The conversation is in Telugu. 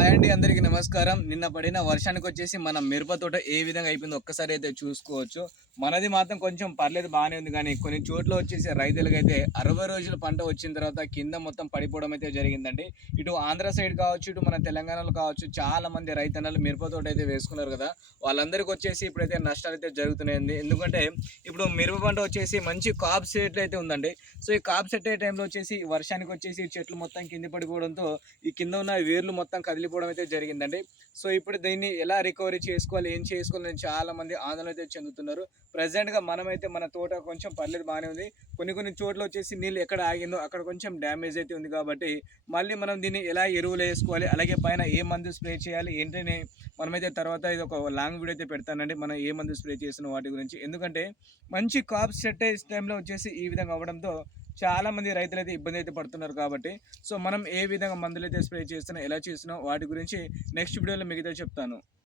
హాయ్ అండి, అందరికీ నమస్కారం. నిన్న పడిన వర్షానికి వచ్చేసి మన మిరప తోట ఏ విధంగా అయిపోయిందో ఒక్కసారి అయితే చూసుకోవచ్చు. మనది మాత్రం కొంచెం పర్లేదు, బాగానే ఉంది. కానీ కొన్ని చోట్ల వచ్చేసి రైతులకైతే 60 రోజుల పంట వచ్చిన తర్వాత కింద మొత్తం పడిపోవడం అయితే జరిగిందండి. ఇటు ఆంధ్ర సైడ్ కావచ్చు, ఇటు మన తెలంగాణలో కావచ్చు, చాలా మంది రైతన్నలు మిరప తోట అయితే వేసుకున్నారు కదా. వాళ్ళందరికీ వచ్చేసి ఇప్పుడైతే నష్టాలు అయితే జరుగుతున్నాయండి. ఎందుకంటే ఇప్పుడు మిరప పంట వచ్చేసి మంచి కాప్ సెట్ అయితే ఉందండి. సో ఈ కాప్ సెట్ అయ్యే టైంలో వచ్చేసి వర్షానికి వచ్చేసి చెట్లు మొత్తం కింద పడిపోవడంతో ఈ కింద ఉన్న వేర్లు మొత్తం కదిలిపోవడం అయితే జరిగిందండి. సో ఇప్పుడు దీన్ని ఎలా రికవరీ చేసుకోవాలి, ఏం చేసుకోవాలని చాలామంది ఆందోళన అయితే చెందుతున్నారు. ప్రజెంట్గా మనమైతే మన తోట కొంచెం పర్లేదు, బాగానే ఉంది. కొన్ని కొన్ని చోట్ల వచ్చేసి నీళ్ళు ఎక్కడ ఆగిందో అక్కడ కొంచెం డ్యామేజ్ అయితే ఉంది. కాబట్టి మళ్ళీ మనం దీన్ని ఎలా ఎరువులు వేసుకోవాలి, అలాగే పైన ఏ మందు స్ప్రే చేయాలి ఏంటని మనమైతే తర్వాత ఇది ఒక లాంగ్ వీడియో అయితే పెడతానండి. మనం ఏ మందు స్ప్రే చేసిన వాటి గురించి. ఎందుకంటే మంచి కాప్ సెట్ అయ్యే టైంలో వచ్చేసి ఈ విధంగా అవ్వడంతో చాలా మంది రైతులైతే ఇబ్బంది అయితే పడుతున్నారు. కాబట్టి సో మనం ఏ విధంగా మందులైతే స్ప్రే చేస్తున్నాం, ఎలా చేస్తున్నాం వాటి గురించి నెక్స్ట్ వీడియోలో మిగతా చెప్తాను.